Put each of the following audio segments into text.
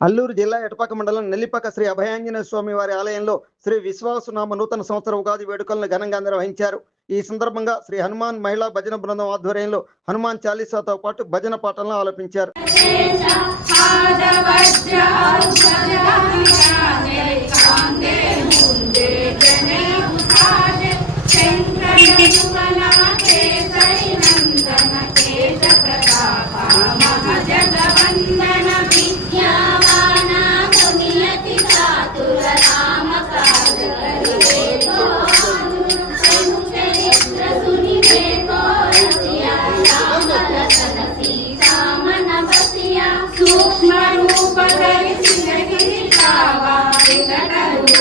అల్లూరు జిల్లా ఎటపాక మండలం నెల్లిపాక శ్రీ అభయాంజనేయ స్వామి వారి ఆలయంలో శ్రీ విశ్వాసనామ నూతన సంవత్సర ఉగాది వేడుకలను ఘనంగా నిర్వహించారు. ఈ సందర్భంగా శ్రీ హనుమాన్ మహిళా భజన బృందం ఆధ్వర్యంలో హనుమాన్ చాలీసాతో పాటు భజన పాటలను ఆలపించారు. జగవందన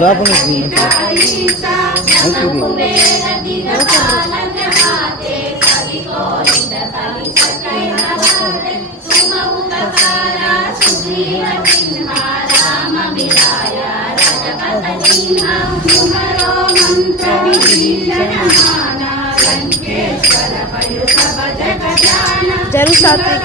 లోపల జరుగు సాత్విక్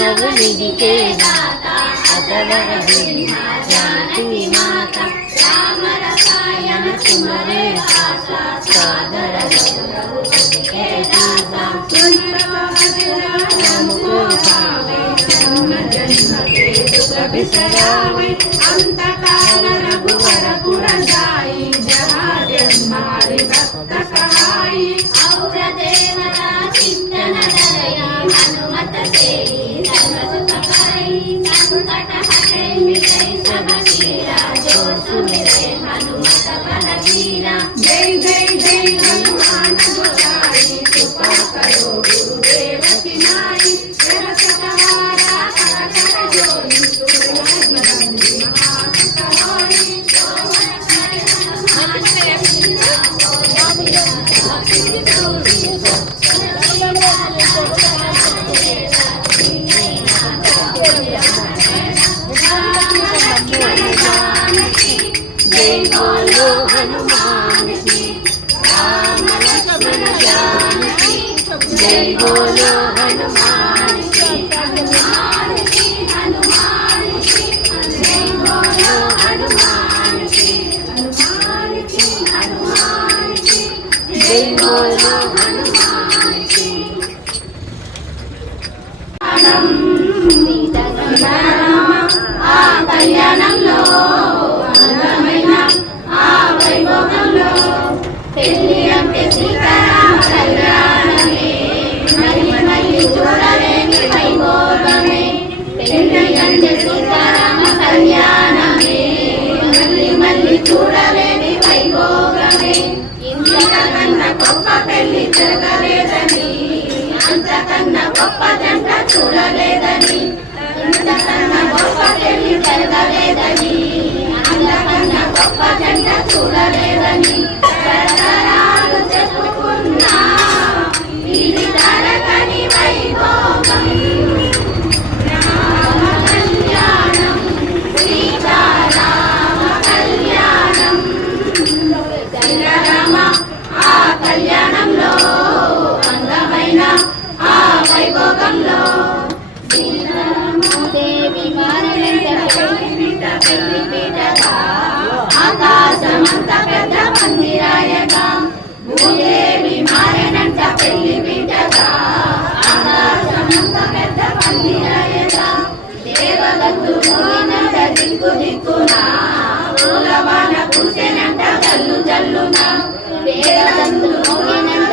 నవ్వు నిడికే దాత అతవర జాతి మాత రామ రసాయన అనంతకాల రఘువర పురదాయి జనాజన్మారి భక్త సహాయి జై జై జై హనుమాన్ గురాయి కృపా కరో గురుదే जय बोलो हनुमान की हनुमान की हनुमान की जय बोलो हनुमान की हनुमान की हनुमान की जय बोलो हनुमान की ఆ కళ్యాణంలో అందమైన గొప్ప జంట చూడలేదని ఇంతకన్నా గొప్ప పెళ్ళి జరగలేదని అంతకన్నా గొప్ప జంట చూడలేదని తరతరాలు చెప్పుకున్నా ఇది తరగని వైభోగం. పెళ్ళి పీటగా ఆకాశమంత పెద్ద మందిరాయగా భూదేవి మారినంట పెద్ద మందిరాయగా దేవగత్తు పోనంట దిక్కు దిక్కునా. పూలవాన పూసెనంట జల్లు జల్లునా. దేవగత్తు పోనంట